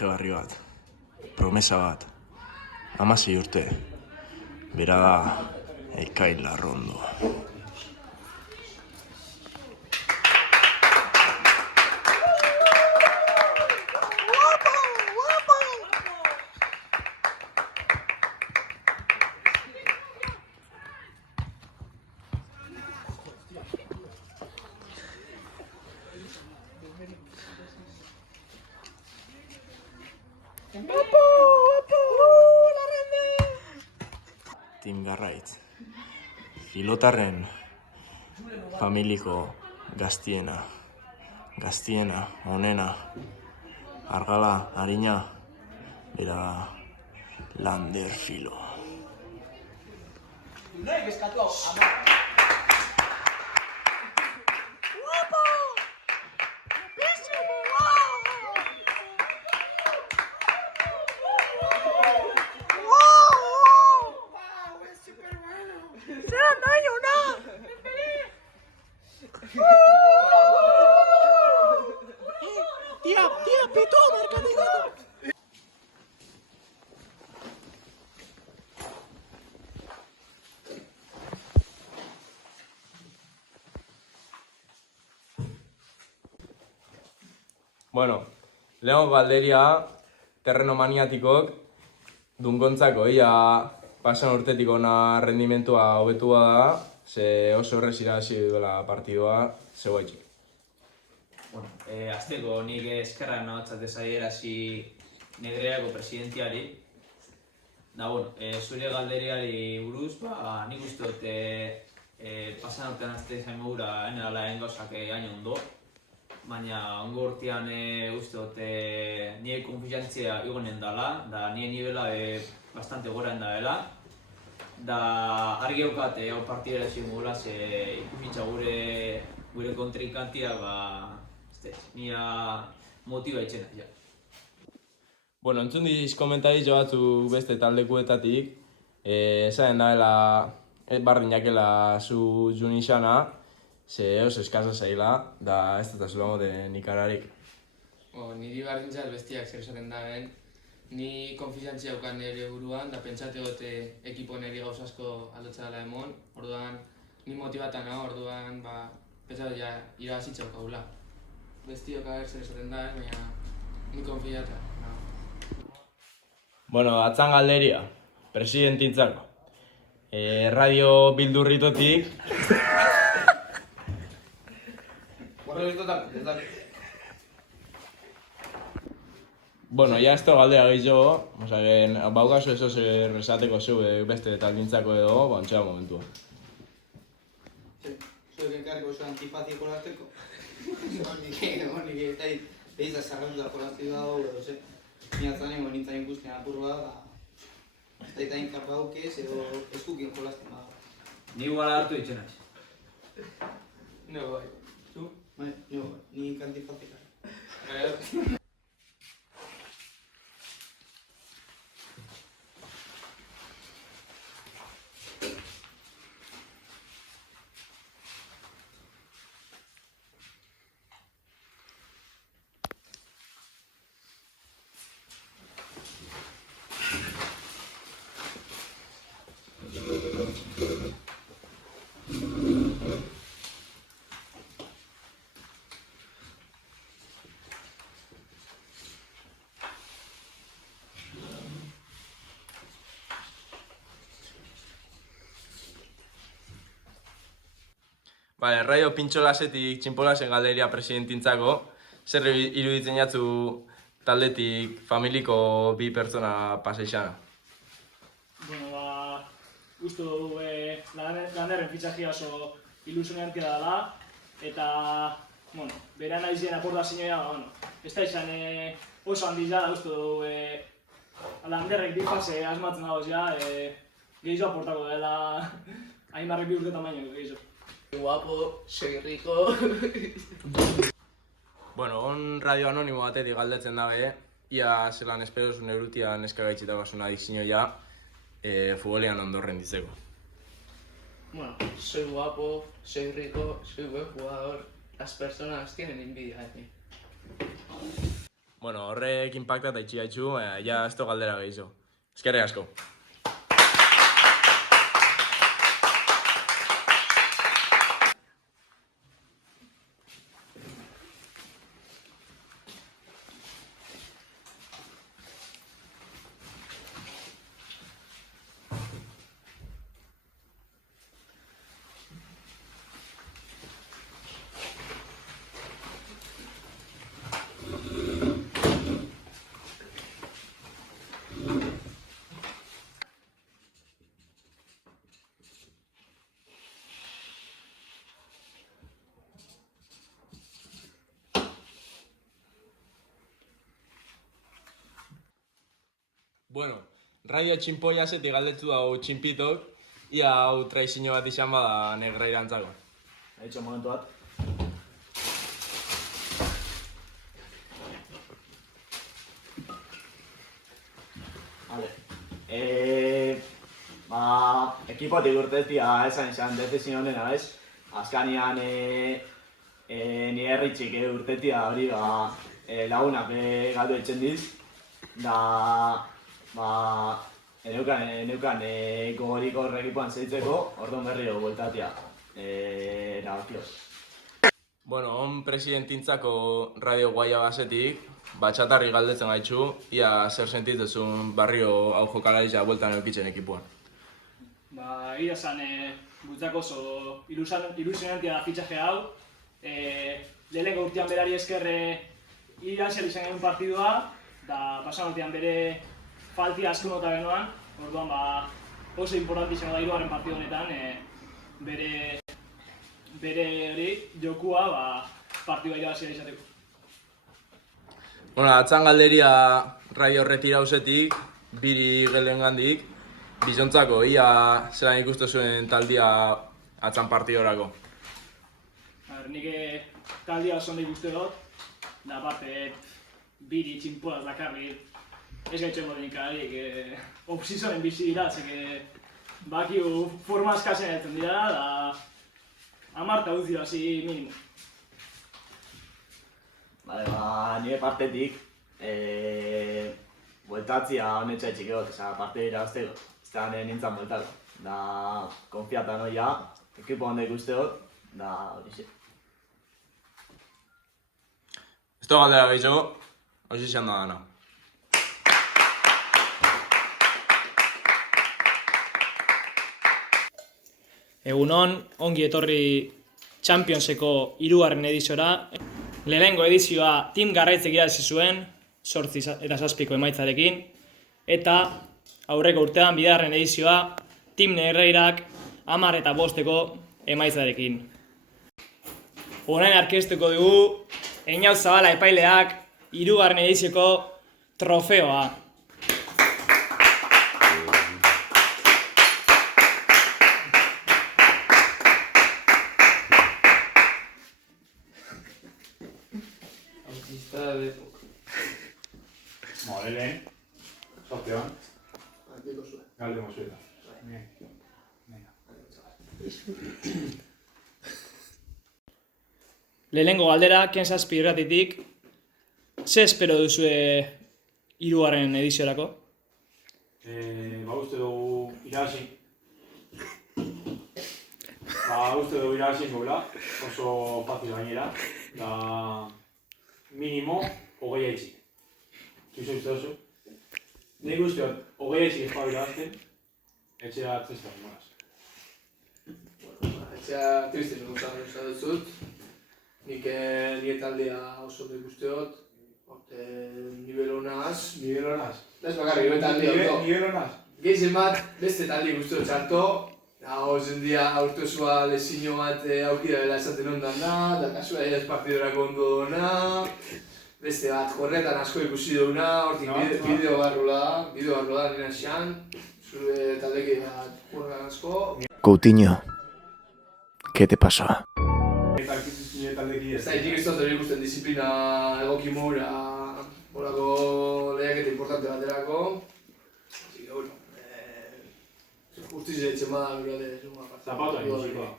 fitxaje barri bat, promesa bat, 16 urte, bera da Ekain Larrondo. Tim Garraitz, Filotarren familiko gaztiena, onena, argala, harina, bera da Lander Filo. Bueno, lehenko galderia, terreno maniatikok, dunkontzako, ia pasan urtetik ona rendimentua hobetua da, ze oso horrez irabazi duela partidua, zeu gaitxik. Bueno, azteko nik eskerrak nahotzat ezadierazi Negreako presidentiari. Da, bueno, zure galderiari buruz, nik uste dut pasan urtean azte zain mogura enedala engozak hain ondo. Baina ongo urtean uste dut nire konfiantzia igonen dela, da nire nivela bastante goraen dela. Da argi eukat hau partidera ezin gula, ze ikusitza gure kontrikantia, nire motiba itxena. Ja. Bueno, entzun diz komentarizo batzuk beste taldekuetatik, esaten daela bardin jakela zu junixana, ze oso eskasa zaila, da ez dut azula mote nikararik. Niri bardintzat bestiak zer esaten daben, ni konfiantzia daukan nire buruan, da pentsate dut ekipo niri gauz asko aldotza dela emon, orduan ni motibatan hau, orduan pentsatu ja irabazitza daukagula. Bestiok zer esaten daben, baina ni konfiatzen. Bueno, atzan galderia, presidentintzako. Radio Bildurritotik. Bueno, ya esto galdea gehiago, baukazu eso zer esateko zu beste taldintzako edo, bantxea momentua. Zuek enkarriko oso antipatiko lateko. Nik eta behiza zarratu da kolazio dago, edo ze. Ni atzanen nintzen ikusten apurua da, eta eta inkapa haukez edo eskukin kolazten dago. Ni guala hartu itxenaz. No, bai. Zu? Bai, ni antipatika. Vale, Radio Pintxolasetik Txinpolasen galderia presidentintzako, zer iruditzen jatzu taldetik familiko bi pertsona paseixana? Bueno, uste dugu Landerren fitxajia oso ilusionantia dela, eta, bueno, bera nahizien aportazioa, ez da izan oso handiz da, uste dugu Landerrek bi fase asmatzen dagoz ja, gehiago aportako dela, hainbarrek bi urtetan baino gehiago. Guapo, soy rico. Bueno, on radio anonimo batetik galdetzen dabe, ia zelan espero zuen eurutian eskagaitxita basuna dikzino ja, futbolean ondo renditzeko. Bueno, soy guapo, soy rico, soy buen jugador. Las personas tienen envidia de mí. Bueno, horrek impacta eta itxi gaitxu, ja ez galdera gehiago. Eskerrik asko. Bueno, radio txinpoiasetik galdetu hau txinpitok, ia hau traizio bat izan bada negra irantzako. Haitxo momentu bat. Vale. Ekipotik urtetia esan izan dezizio honena, ez? Azkanian ni herritxik urtetia hori lagunak galdu etxen diz. Da, neukan gogorik hor ekipoan zeitzeko, orduan berriro bueltatia. Erabakio. Bueno, on presidentintzako radio guaia basetik, batxatarri galdetzen gaitxu, ia zer sentitzezun barrio hau jokalaritza bueltan eukitzen ekipuan. Egia esan, gutzako oso ilusionantia da fitxaje hau. Lehenengo urtean berari esker irazial izan genuen partidua, eta pasan urtean bere faltia asko nota benoan, orduan oso importanti izango da hirugarren partidu honetan, bere hori jokua partidua irabazia izateko. Bueno, atzan galderia radio retirauzetik, biri gelengandik, bizontzako, ia zelan ikustu zuen taldia atzan partidorako. Nik taldia oso ondo ikuste dut, da parte biri txinpolaz dakarri ez gaitzen modenik agarik, off-seasonen bizi dira, zeke bakiu forma askazen etzen dira, da amarta dut dira, zi minimo. Bale, nire partetik, bueltatzia honetxa etxik egot, parte dira azteko, ez da nintzen bueltako. Da, konfiata noia, ekipo hondo ikuste dut, da horixe. Ez da galdera gehiago, hori izan da dana. Egunon, ongi etorri Championseko 3. ediziora. Lehenengo edizioa Team Garraitzek irabazi zuen, 8 eta 7 emaitzarekin. Eta aurreko urtean 2. edizioa Team Negreirak 10 eta 5 emaitzarekin. Orain aurkeztuko dugu Einauz Zabala epaileak 3. edizioko trofeoa. Lehen, sortean, galde mozueta. Lehenengo galdera, Ken Zazpi irratitik, ze espero duzue 3. ediziorako? Uste dugu irabazi. Uste dugu irabazi gobla, oso fácil gainera. Da, minimo, 20 haitzik. Zuzo uste duzu. Nik uste dut, 20 haitzik ez pabila azten, etxea trestan moraz. Etxea tristen usta duzut. Nik nire taldea oso ondo ikuste dut. Nivel honaz. Nivel honaz? Ez bakarrik, nire taldea ondo. Nivel honaz? Gehien bat, beste talde ikuste dut txarto. Ozen dia aurtozua lezino bat aukira dela esaten ondan da, eta kasua ez partidorako ondo duna. Beste bat, horretan asko ikusi duguna, hortik bideo barrula da nire asian. Zure taldeki bat horretan asko. Coutinho, ¿qué te pasó? Ez da, itik ez dut hori ikusten disiplina egoki mura, horako lehiaketa importante baterako. Así que, bueno, justiz ditzen bada, gure Zapato hain zikoa.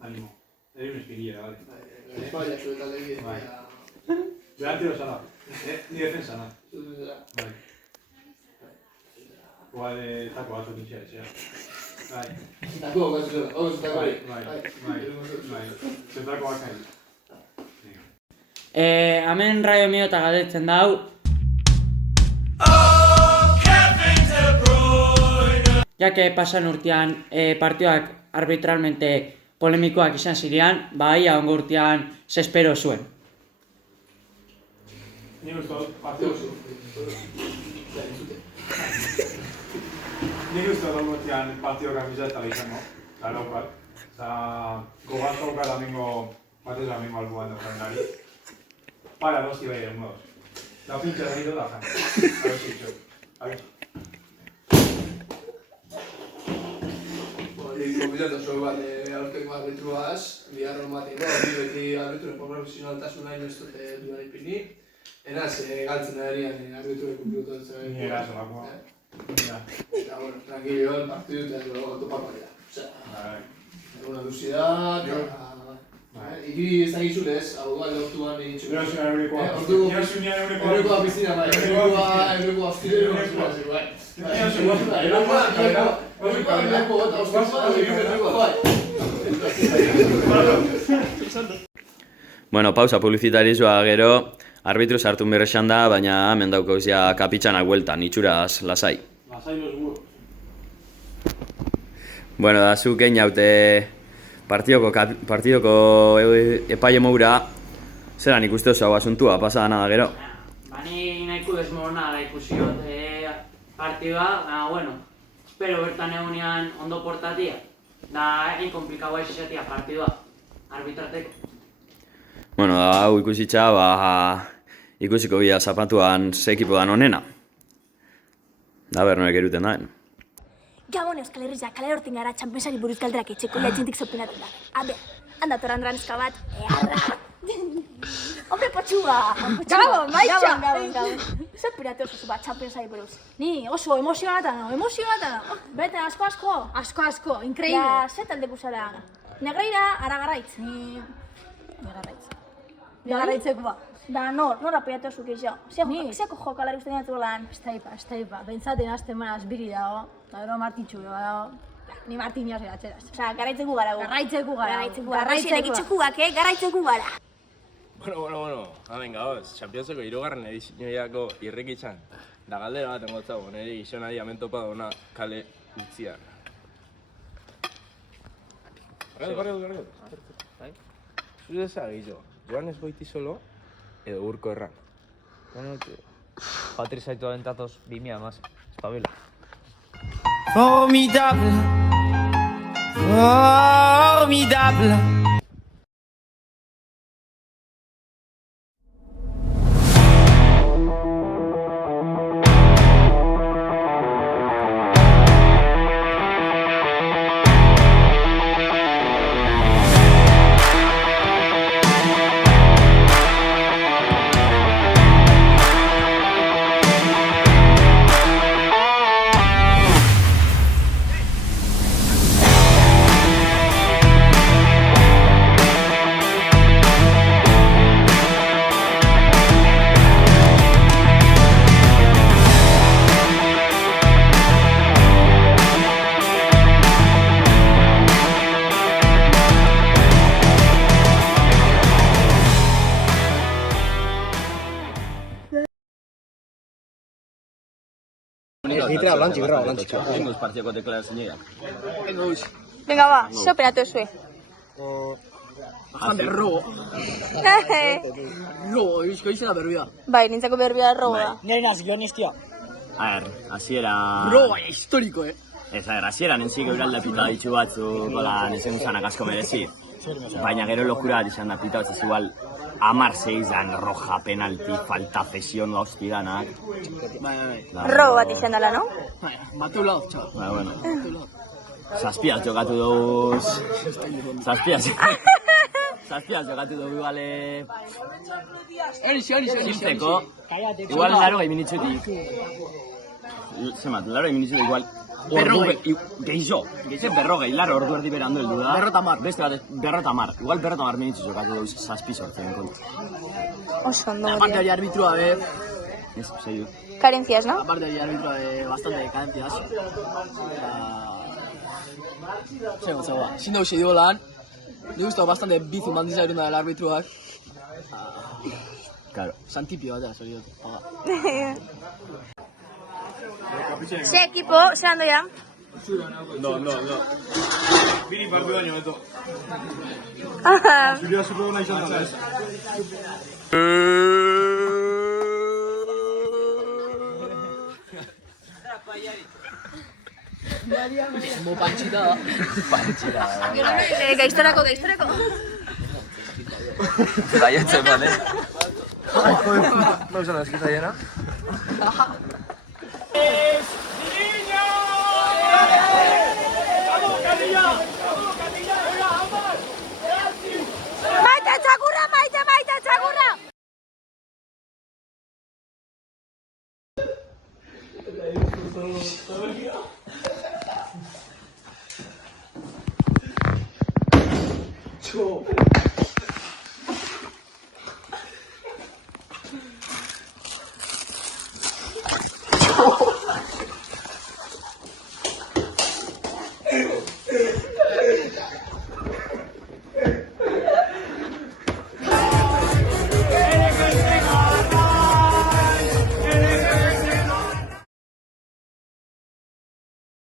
Animo. Eri un espirilla, bale. Espaiak zure taldeki, Delantero sana. Ni defensa na. Bai. Igual tako batzuk itxea, etxea. Bai. Bai. Zetako bakain. Hemen Raio Mio eta galdetzen dau. Ja que pasan urtean partioak arbitralmente polemikoak izan zirean, ia ongo urtean ze espero zuen. Nik uste dut partio Nik uste dut urtean partio gambizatala izango, laukat. Eta gogazko aukat amingo, batez amingo albuan da kalendari. Para dosti bai egun modos. Da pintxa da hido da jan. A ver. Konbidatu zuen bat, aurteko arbitruaz, biharron bateko, beti arbitru profesionaltasuna ino ez dute duan ipini. Enaz, galtzen arian arbitru kumpiutu dutzen. Ni eraso lakoa. Eta, bueno, tranquilo, partidu eta topako dira. Osea, eguna duzida, iki ez da gizunez, hau galde hortuan egitxu. Erosunean eurikoa. Eurokoa piztina, bai. Eurokoa aztilero, bai. Bueno, pausa publizitarizua gero, arbitru sartu berresan da, baina hemen daukauz ja kapitxanak bueltan, itxuraz lasai. Lasai los huevos. Bueno, da zuk egin haute partidoko epaile moura, zelan ikuste oso hau asuntua, pasada nada gero? Bani nahiko desmorona da ikusiot partidua, baina, bueno, espero bertan egunean ondo portatia. Da, egin komplikaua izatea partidua, arbitrateko. Bueno, hau ikusitza, ikusiko bila zapatuan ze ekipo dan onena. Da, bernoek eruten daen. Gabon Euskal Herria, kale hortin gara Championsari buruz galderak etxeko jatzintik zopinatzen da. Aber, handatoran ranzka bat, earra! Hombre, potxua! Gabon, maitxa! Gabon. Zopinatu oso bat Championsari buruz. Ni oso emozionatana. Bete, asko, increíble. Ja, ze taldeko zara? Negreira, Aragarraitz. Ni Negarraitzeko ba. Da, nor apoiatu zuk eixo? Zeko jokalari uste dinatu lan? Estaipa. Bentsaten azten manaz biri dago. Da, gero Martitxu dago. Ni Martinaz eratxeraz. Osa, garaitzeko gara gu. Garaitzeko gara. Bueno, hamen gauz, Championseko 3. edizioiako irrikitzan. Da galdera bat engotzago, nire gizonari hemen topa dona kale utziar. Garri. Zure zagillo, Joanes Goitizolo edo Urko Erran. Patri zaitu abentatoz 2000 más, espabila. Formidable. Lengoz partiako deklarazioak. Venga, ba, ze operatu ezue? Robo, bizko izela berbia. Bai, nintzako berbia robo da. Nire nazioan iztia. A ver, hasiera... Roba, historiko, Ez, a ver, hasieran entzik euralda pita ditxu batzu, gola, nezen usanak asko merezi. Baina gero lokura bat izan da pita batzez igual 10-6 dan roja, penalti, falta, fesion, hosti danak. Robo bat izan dela, no? Batu lau, txau. Bueno. Zazpiaz jokatu dugu... Zazpiaz jokatu dugu igual... Zinteko, igual 80 minitzutik. Zemat, 80 minitzutik igual... Geixo, berrogei, laro ordu erdi berandu heldu da. Beste bat, 50. Igual 50 minitzu jokatu dugu zazpi sortzen kontra. Oso ondo, Aparte hori arbitrua be, Ez, sei dut. Carencias, ¿no? aparte hori arbitrua be, bastante cadencias. Zego, zin dugu sei lan. Nik uste bastante bizu mandiza erunda dela arbitruak. Claro. Santipio batea, zori dut. Ze ekipo, ze hando ya? No. Biri partidu baino beto. Aha. Zuria zuko nahi izan da, ez? Mo panchita. Gaiztorako. Gaiotzen bat, No usan la esquita llena.